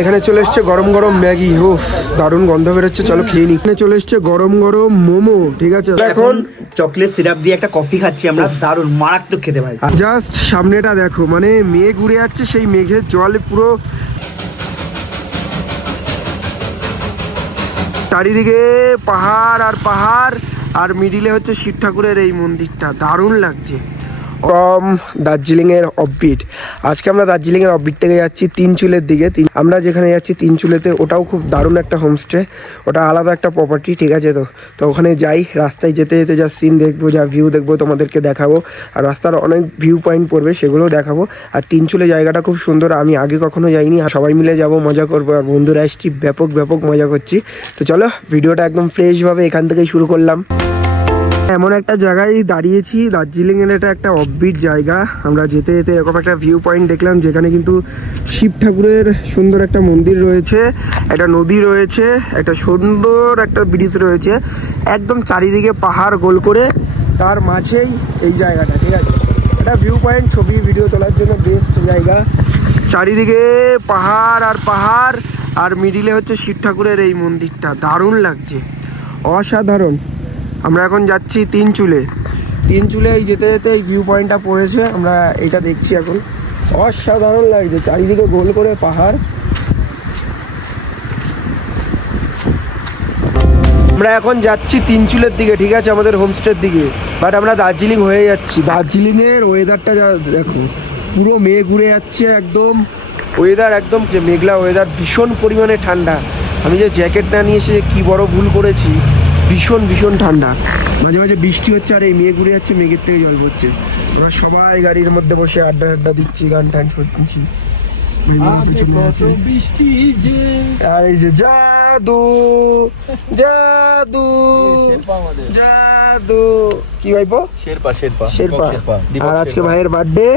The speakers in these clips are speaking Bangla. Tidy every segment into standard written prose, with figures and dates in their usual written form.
এখানে চলে এসছে গরম গরম ম্যাগি। উফ, দারুণ গন্ধ বেরোচ্ছে, চলো খেয়ে নি। এখানে চলে এসছে গরম গরম মোমো, ঠিক আছে। এখন চকলেট সিরাপ দিয়ে একটা কফি খাচ্ছি আমরা, দারুণ মারাত্মক খেতে ভাই। জাস্ট সামনেটা দেখো, মানে মেঘ উড়ে যাচ্ছে, সেই মেঘের জল পুরো চারিদিকে পাহাড় আর পাহাড়, আর মিডিলে হচ্ছে শিব ঠাকুরের এই মন্দিরটা, দারুণ লাগছে। ফ্রম দার্জিলিংয়ের অফবিট। আজকে আমরা দার্জিলিংয়ের অফবিট থেকে যাচ্ছি তিনচুলের দিকে। আমরা যেখানে যাচ্ছি তিনচুলেতে, ওটাও খুব দারুণ একটা হোমস্টে, ওটা আলাদা একটা প্রপার্টি, ঠিক আছে। তো ওখানে যাই, রাস্তায় যেতে যেতে যা সিন দেখবো, যা ভিউ দেখবো তোমাদেরকে দেখাবো, আর রাস্তার অনেক ভিউ পয়েন্ট পড়বে, সেগুলোও দেখাবো। আর তিনচুলে জায়গাটা খুব সুন্দর, আমি আগে কখনো যাইনি, আর সবাই মিলে যাব, মজা করবো, আর বন্ধুরা এসছি, ব্যাপক ব্যাপক মজা করছি। তো চলো ভিডিওটা একদম ফ্রেশভাবে এখান থেকেই শুরু করলাম। এমন একটা জায়গায় দাঁড়িয়েছি, দার্জিলিংয়ের এটা একটা অফবিট জায়গা। আমরা যেতে যেতে এরকম একটা ভিউ পয়েন্ট দেখলাম, যেখানে কিন্তু শিব ঠাকুরের সুন্দর একটা মন্দির রয়েছে, একটা নদী রয়েছে, একটা সুন্দর একটা ব্রিজ রয়েছে, একদম চারিদিকে পাহাড় গোল করে, তার মাঝেই এই জায়গাটা, ঠিক আছে। এটা ভিউ পয়েন্ট, ছবি ভিডিও তোলার জন্য বেস্ট জায়গা। চারিদিকে পাহাড় আর পাহাড়, আর মিডিলে হচ্ছে শিব ঠাকুরের এই মন্দিরটা, দারুণ লাগছে, অসাধারণ। আমরা এখন যাচ্ছি তিনচুলে। এই যেতে যেতে এই ভিউ পয়েন্টটা পড়েছে, আমরা এটা দেখছি এখন, অসাধারণ লাগছে, চারিদিকে গোল করে পাহাড়। আমরা এখন যাচ্ছি তিনচুলের দিকে, ঠিক আছে, আমাদের হোমস্টের দিকে। বাট আমরা দার্জিলিং হয়ে যাচ্ছি। দার্জিলিংয়ের ওয়েদারটা যা দেখো, পুরো মেঘ উড়ে যাচ্ছে, একদম ওয়েদার একদম যে মেঘলা ওয়েদার, ভীষণ পরিমাণে ঠান্ডা। আমি যে জ্যাকেট না নিয়ে এসে কী বড় ভুল করেছি, ভীষণ ভীষণ ঠান্ডা। মাঝে মাঝে বৃষ্টি হচ্ছে, আর এই মেঘ উড়ে যাচ্ছে, মেঘের থেকে জল পড়ছে। আমরা সবাই গাড়ির মধ্যে বসে আড্ডা দিচ্ছি, গান টান শুনছি। আর এই যে জাদু জাদু জাদু, কি ভাইপো? শেরপা। আর আজকে ভাইয়ের বার্থডে,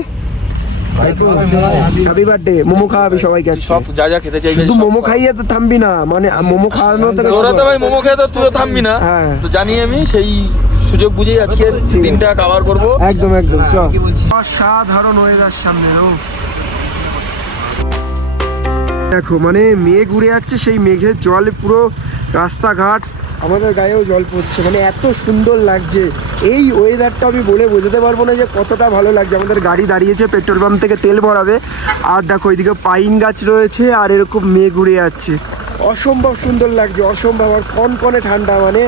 হ্যাপি বার্থডে। মোমো খাওয়াবি সবাইকে, সব যা যা খেতে চাইবে শুধু মোমো খাইয়ে তো থামবি না, মানে মোমো খাওয়ানো থেকে তোরা তো ভাই মোমো খেয়ে তো তুই থামবি না। হ্যাঁ, তো জানি আমি সেই সুযোগ বুঝেই আজকে দিনটা কভার করব। একদম একদম। চল, অসাধারণ ওয়েদার সামনে। দেখো, মানে মেঘ উড়ে যাচ্ছে, সেই মেঘের জল পুরো রাস্তাঘাট, আমাদের গায়েও জল পড়ছে, মানে এত সুন্দর লাগছে এই ওয়েদারটা। আমি বলে বোঝাতে পারবো না যে কতটা ভালো লাগছে। আমাদের গাড়ি দাঁড়িয়েছে, পেট্রোল পাম্প থেকে তেল ভরাবে, আর দেখো ওইদিকে পাইন গাছ রয়েছে, আর এরকম মেঘ উড়ে যাচ্ছে, অসম্ভব সুন্দর লাগছে, অসম্ভব। আর কনকনে ঠান্ডা, মানে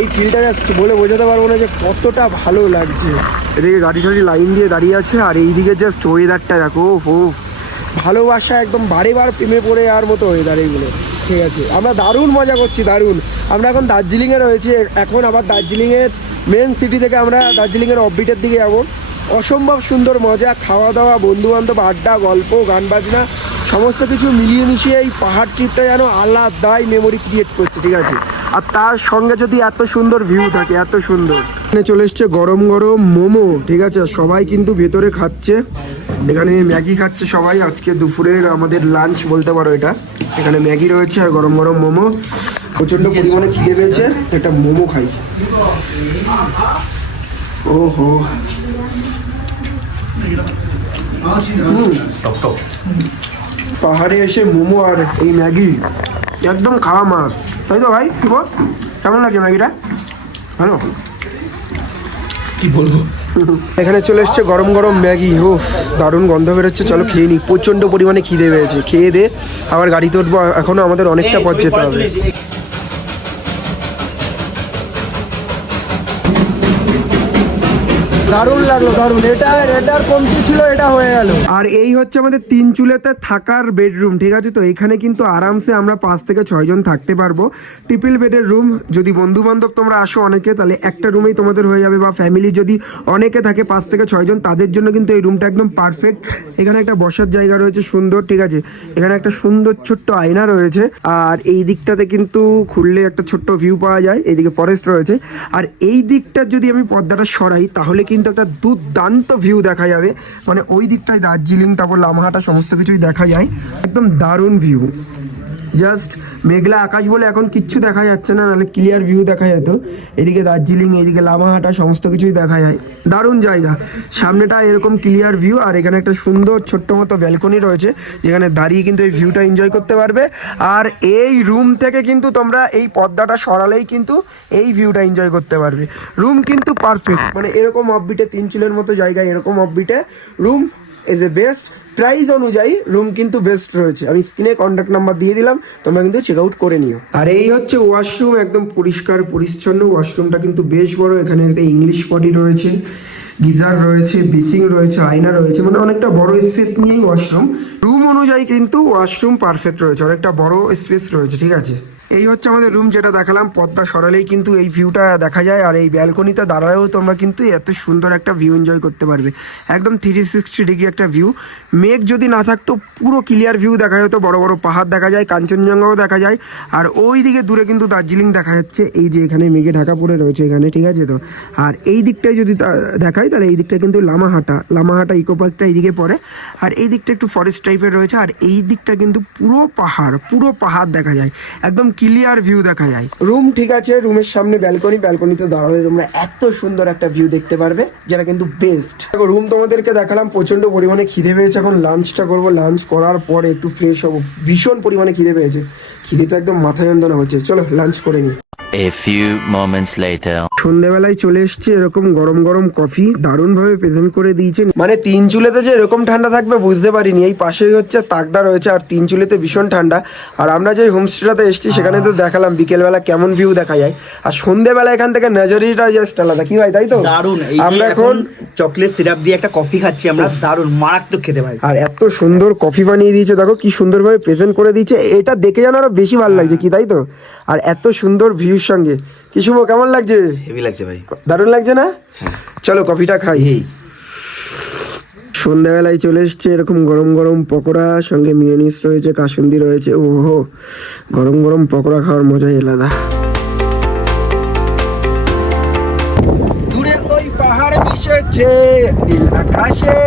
এই ফিলটা জাস্ট বলে বোঝাতে পারবো না যে কতটা ভালো লাগছে। এদিকে গাড়ি টাড়ি লাইন দিয়ে দাঁড়িয়ে আছে, আর এইদিকে জাস্ট ওয়েদারটা দেখো, ভালোবাসা একদম বারে বার প্রেমে পড়ে যাওয়ার মতো ওয়েদার এইগুলো, ঠিক আছে। আমরা দারুণ মজা করছি, দারুণ। আমরা এখন দার্জিলিংয়ে রয়েছি, এখন আবার দার্জিলিংয়ের মেন সিটি থেকে আমরা দার্জিলিংয়ের অফবিটের দিকে যাবো। অসম্ভব সুন্দর মজা, খাওয়া দাওয়া, বন্ধুবান্ধব, আড্ডা, গল্প, গান বাজনা, সমস্ত কিছু মিলিয়ে মিশিয়ে এই পাহাড় ট্রিপটা যেন আলাদাই মেমোরি ক্রিয়েট করছে, ঠিক আছে। আর তার সঙ্গে যদি এত সুন্দর ভিউ থাকে, এত সুন্দর। এখানে চলে এসছে গরম গরম মোমো, ঠিক আছে। সবাই কিন্তু ভেতরে খাচ্ছে, এখানে ম্যাগি খাচ্ছে সবাই। আজকে দুপুরের আমাদের লাঞ্চ বলতে পারো এটা। এখানে ম্যাগি রয়েছে আর গরম গরম মোমো। প্রচণ্ড পরিমাণে খিদে পেয়েছে, একটা মোমো খাই। ওহো, পাহাড়ে এসে মোমো আর এই ম্যাগি, একদম খাওয়া মাছ, তাই তো ভাই? কি বল, কেমন লাগে ম্যাগিটা? ভালো, কি বলবো। এখানে চলে এসছে গরম গরম ম্যাগি। উফ, দারুণ গন্ধ বেরোচ্ছে, চলো খেয়ে নিই। প্রচণ্ড পরিমাণে খিদে পেয়েছে, খেয়ে দে আবার গাড়িতে উঠবো, এখনও আমাদের অনেকটা পথ যেতে হবে। দারুণ লাগলো, দারুণ। এটার কমতি ছিল, এটা হয়ে গেল। আর এই হচ্ছে আমাদের তিনচুলেতে থাকার বেডরুম, ঠিক আছে। তো এখানে কিন্তু আরামসে আমরা 5 থেকে 6 জন থাকতে পারবো। ট্রিপল বেডের রুম। যদি বন্ধু বান্ধব তোমরা আসো অনেকে, তাহলে একটা রুমেই তোমাদের হয়ে যাবে, বা ফ্যামিলি যদি অনেকে থাকে 5 থেকে 6 জন, তাদের জন্য কিন্তু এই রুমটা একদম পারফেক্ট। এখানে একটা বসার জায়গা রয়েছে সুন্দর, ঠিক আছে। এখানে একটা সুন্দর ছোট্ট আয়না রয়েছে, আর এই দিকটাতে কিন্তু খুললে একটা ছোট্ট ভিউ পাওয়া যায়। এইদিকে ফরেস্ট রয়েছে, আর এই দিকটা যদি আমি পর্দাটা সরাই, তাহলে কিন্তু একটা দুর্দান্ত ভিউ দেখা যাবে। মানে ওই দিকটায় দার্জিলিং, তারপর লামহাটা, সমস্ত কিছুই দেখা যায়, একদম দারুণ ভিউ। জাস্ট মেঘলা আকাশ বলে এখন কিচ্ছু দেখা যাচ্ছে না, নাহলে ক্লিয়ার ভিউ দেখা যেত। এদিকে দার্জিলিং, এদিকে লামাহাটা, সমস্ত কিছুই দেখা যায়। দারুণ জায়গা, সামনেটা এরকম ক্লিয়ার ভিউ, আর এখানে একটা সুন্দর ছোট্ট মতো ব্যালকনি রয়েছে যেখানে দাঁড়িয়ে কিন্তু এই ভিউটা এনজয় করতে পারবে। আর এই রুম থেকে কিন্তু তোমরা এই পর্দাটা সরালেই কিন্তু এই ভিউটা এনজয় করতে পারবে। রুম কিন্তু পারফেক্ট, মানে এরকম অফবিটে 3 চুলের মতো জায়গা, এরকম অফবিটে room is a best. Price অনুযায়ী রুম কিন্তু বেস্ট রয়েছে। আমি স্ক্রিনে কন্ট্যাক্ট নাম্বার দিয়ে দিলাম, তোমরা কিন্তু চেক আউট করে নিও। আর এই হচ্ছে ওয়াশরুম, একদম পরিষ্কার পরিচ্ছন্ন। ওয়াশরুমটা কিন্তু বেশ বড়, এখানে একটা ইংলিশ পটি রয়েছে, গিজার রয়েছে, বেসিং রয়েছে, আয়না রয়েছে, মানে অনেকটা বড় স্পেস নিয়েই ওয়াশরুম। রুম অনুযায়ী কিন্তু ওয়াশরুম পারফেক্ট রয়েছে, অনেকটা বড় স্পেস রয়েছে, ঠিক আছে। এই হচ্ছে আমাদের রুম, যেটা দেখালাম। পর্দা সরালেই কিন্তু এই ভিউটা দেখা যায়, আর এই ব্যালকনিতে দাঁড়ালেও তোমরা কিন্তু এত সুন্দর একটা ভিউ এনজয় করতে পারবে। একদম 360 ডিগ্রি একটা ভিউ। মেঘ যদি না থাকতো পুরো ক্লিয়ার ভিউ দেখা যেত, বড় বড় পাহাড় দেখা যায়, কাঞ্চনজঙ্ঘাও দেখা যায়। আর ওই দিকে দূরে কিন্তু দার্জিলিং দেখা যাচ্ছে, এই যে এখানে মেঘে ঢাকা পড়ে রয়েছে এখানে, ঠিক আছে তো। আর এই দিকটায় যদি দেখাই তাহলে এই দিকটা কিন্তু লামাহাটা ইকো পার্কটা এইদিকে পড়ে, আর এই দিকটা একটু ফরেস্ট টাইপের রয়েছে, আর এই দিকটা কিন্তু পুরো পাহাড় দেখা যায়, একদম ক্লিয়ার ভিউ দেখা যায়। রুম ঠিক আছে, রুমের সামনে ব্যালকনিতে দাঁড়ালে তোমরা এত সুন্দর একটা ভিউ দেখতে পারবে, যেটা কিন্তু বেস্ট। দেখো রুম তোমাদেরকে দেখালাম, প্রচন্ড পরিমাণে খিদে পেয়েছে, এখন লাঞ্চটা করবো। লাঞ্চ করার পরে একটু ফ্রেশ হবো, ভীষণ পরিমাণে খিদে পেয়েছে, খিদে তো একদম মাথা যন্ত্রণা হচ্ছে। চলো লাঞ্চ করে নিই। A few moments later. সন্ধ্যেবেলায় চলে এসছে, এরকম গরম গরম কফি দারুণ ভাবে প্রেজেন্ট করে দিয়েছে। মানে 3 চুলেতে যে এরকম ঠান্ডা থাকবে বুঝতে পারিনি। এই পাশেই হচ্ছে তাকদা রয়েছে, আর 3 চুলেতে ভীষণ ঠান্ডা। আর আমরা যে হোমস্টেটাতে এসেছি সেখানে তো দেখালাম বিকেলবেলা কেমন ভিউ দেখা যায়, আর সন্ধ্যেবেলা এখান থেকে নজরিটা জাস্ট আলাদা, কি ভাই তাই তো? দারুন। আমরা এখন চকলেট সিরাপ দিয়ে একটা কফি খাচ্ছি আমরা, দারুন মারাত্মক খেতে ভাই। আর এত সুন্দর কফি বানিয়ে দিয়েছে, দেখো কি সুন্দরভাবে প্রেজেন্ট করে দিয়েছে। এটা দেখে যেন আরো বেশি ভালো লাগছে, কি তাই তো? আর এত সুন্দর ভিউর সঙ্গে কি শুভ, কেমন লাগছে? হেভি লাগছে ভাই, দারুণ লাগছে না? চলো কফিটা খাই। সন্ধ্যাবেলায় চলে এসছে, এরকম গরম গরম পকোড়া, সঙ্গে মিয়োনিজ রয়েছে, কাসুন্দি রয়েছে। ওহো, গরম গরম পকোড়া খাওয়ার মজাই আলাদা। দূরে ওই পাহাড় মিশেছে নীল আকাশে,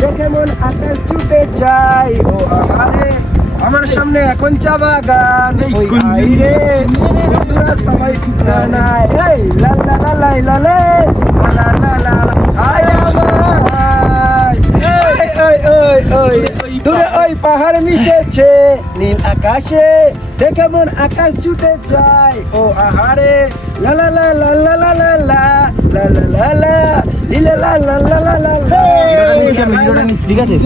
দেখে মন আকাশ ছুটে যায়। ও আমারে, আমার সামনে এখন চা বাগান, ওই আইরে বন্ধুরা সবাই ঠিকানায়, এই লা লা লা লা লা লা লা লা লা লা, আয় আমায়, ওই ওই ওই ওই দূরে ওই পাহাড় মিশেছে নীল আকাশে, দেখে মন আকাশ ছুটে যায়। ও আহারে লা লা লা লা লা লা লা লা লা লা লা লা লা লা লা লা লা। ঠিক আছে।